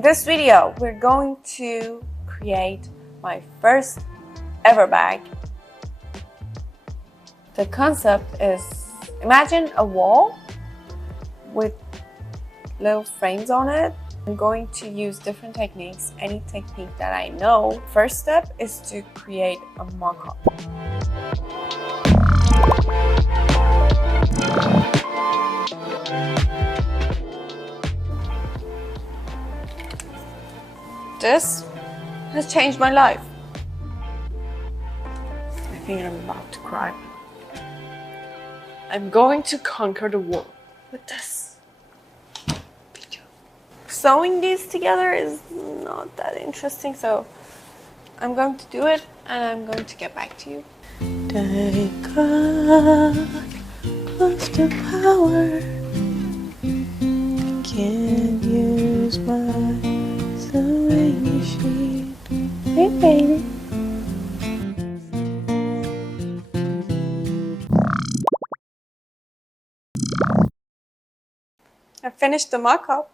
In this video, we're going to create my first ever bag. The concept is, imagine a wall with little frames on it. I'm going to use different techniques, any technique that I know. First step is to create a mock-up. This has changed my life. I think I'm about to cry. I'm going to conquer the world with this. Sewing these together is not that interesting, so I'm going to do it and I'm going to get back to you. Take God close to power. Can't use my sewing machine. Hey, baby. I finished the mock-up.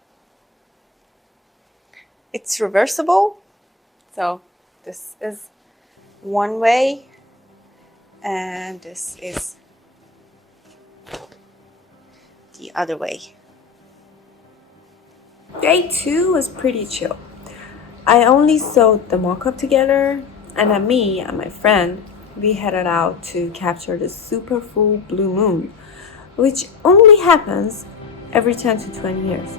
It's reversible, so this is one way and this is the other way. Day 2 was pretty chill. I only sewed the mock-up together, and then me and my friend, we headed out to capture the super full blue moon, which only happens every 10 to 20 years.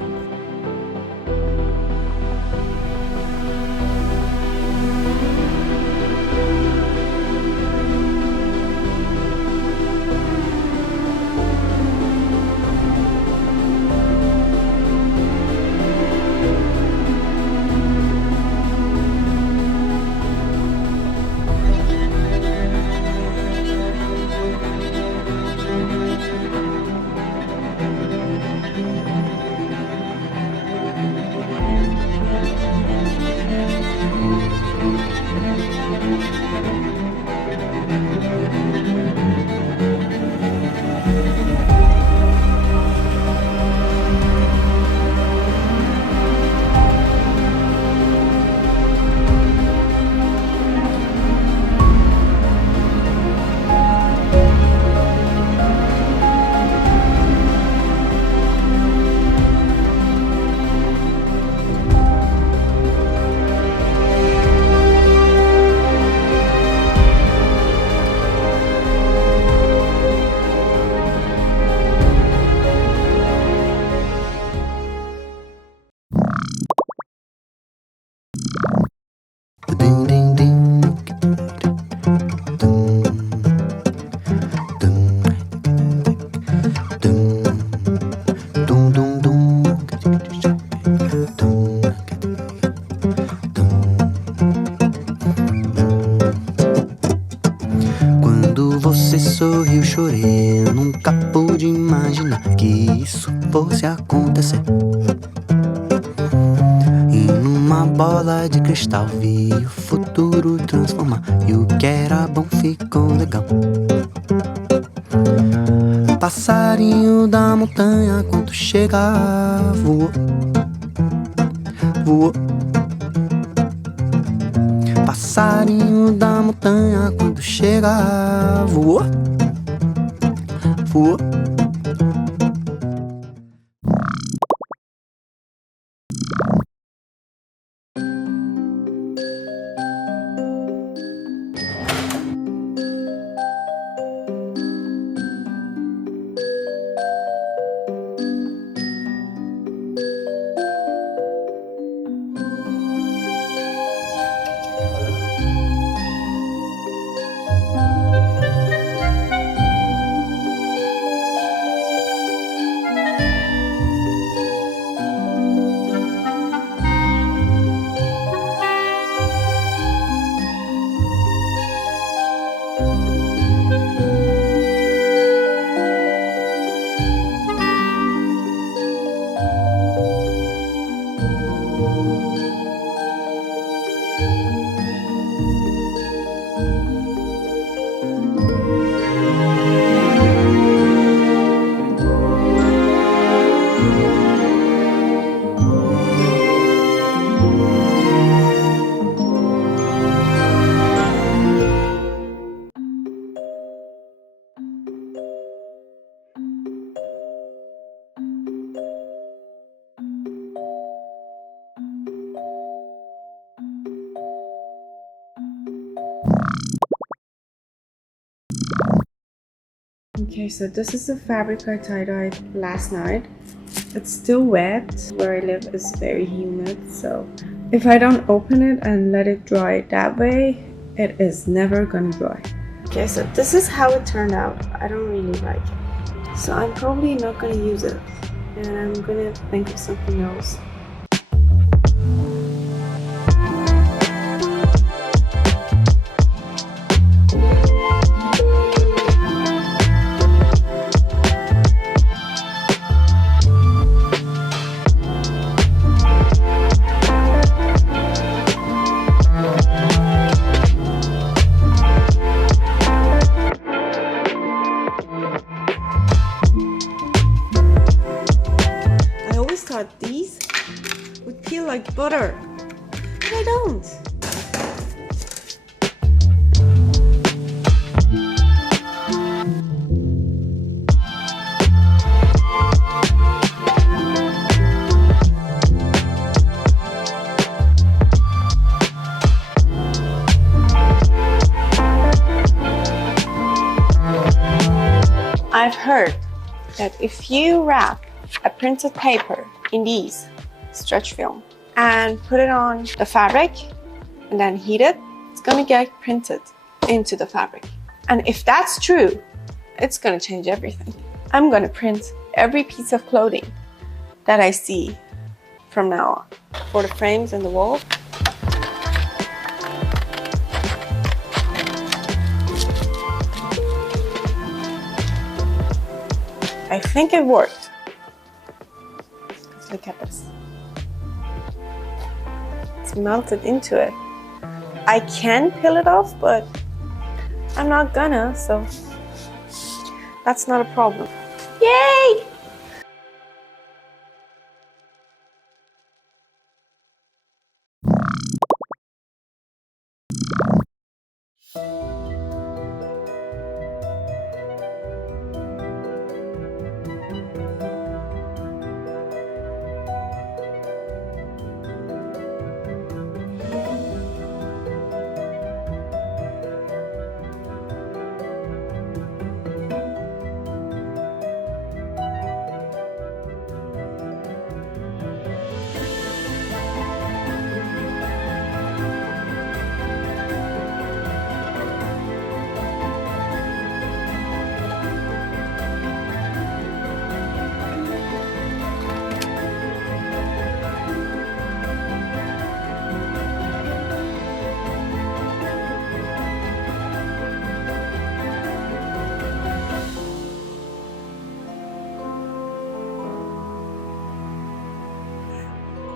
Quando você sorriu, chorei. Eu nunca pude imaginar que isso fosse acontecer. E numa bola de cristal vi o futuro transformar. E o que era bom ficou legal. Passarinho da montanha, quando chega, voou, voou. Passarinho da montanha, quando chega, voou, voou. Okay, so this is the fabric I tie-dyed last night. It's still wet. Where I live is very humid, so if I don't open it and let it dry that way, it is never gonna dry. Okay, so this is how it turned out. I don't really like it, so I'm probably not gonna use it, and I'm gonna think of something else. I always thought these would peel like butter, but I don't. I've heard that if you wrap a printed paper in these stretch film and put it on the fabric and then heat it, it's gonna get printed into the fabric. And if that's true, it's gonna change everything. I'm gonna print every piece of clothing that I see from now on. For the frames and the wall, I think it worked. Look at this. It's melted into it. I can peel it off, but I'm not gonna, so that's not a problem. Yay!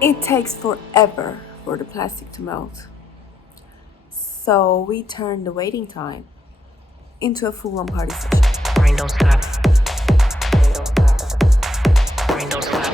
It takes forever for the plastic to melt. So we turn the waiting time into a full-on party session. Brain don't stop. Brain don't stop. Brain don't stop.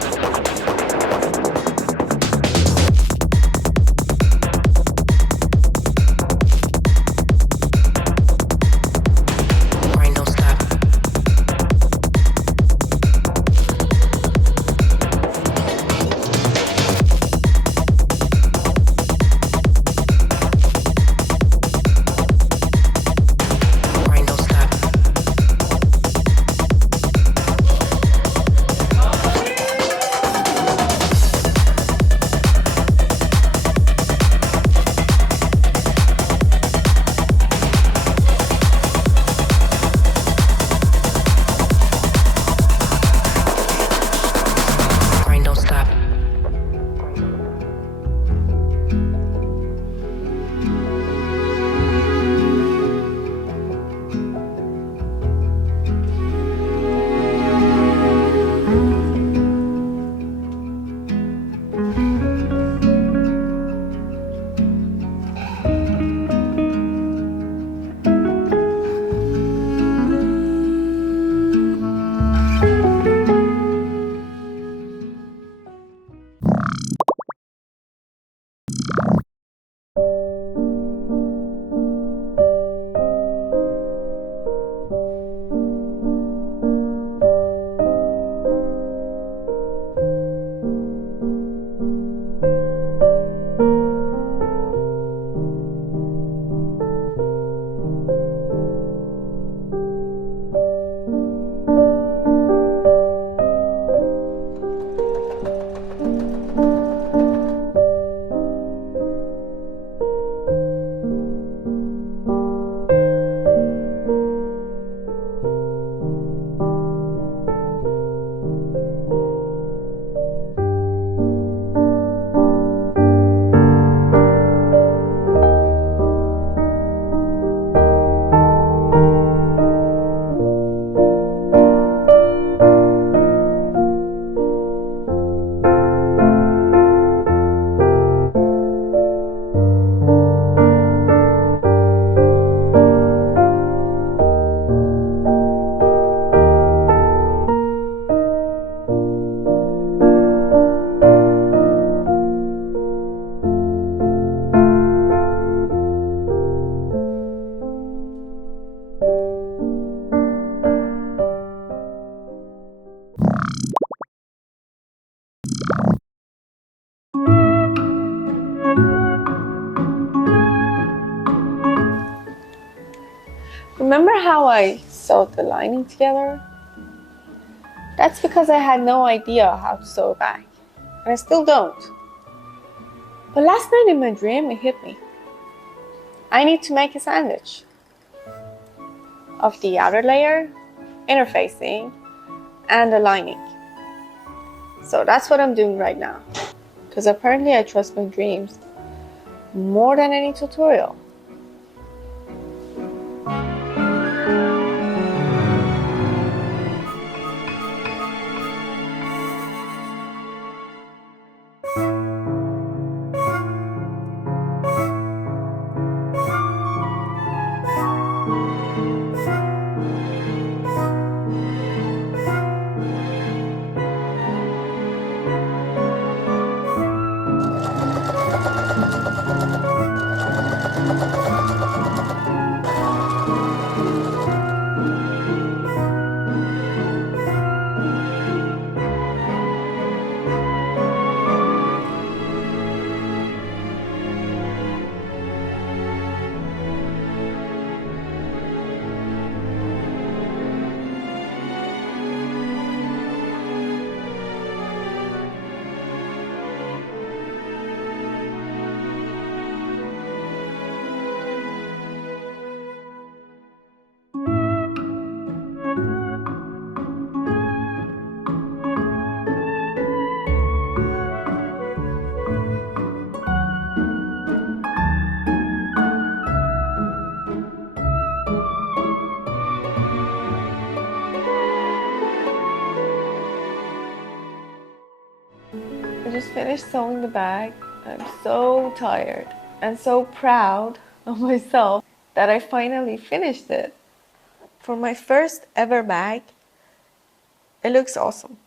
Remember how I sewed the lining together? That's because I had no idea how to sew a bag, and I still don't. But last night in my dream, it hit me. I need to make a sandwich of the outer layer, interfacing, and the lining. So that's what I'm doing right now, because apparently I trust my dreams more than any tutorial. I just finished sewing the bag. I'm so tired and so proud of myself that I finally finished it. For my first ever bag, it looks awesome.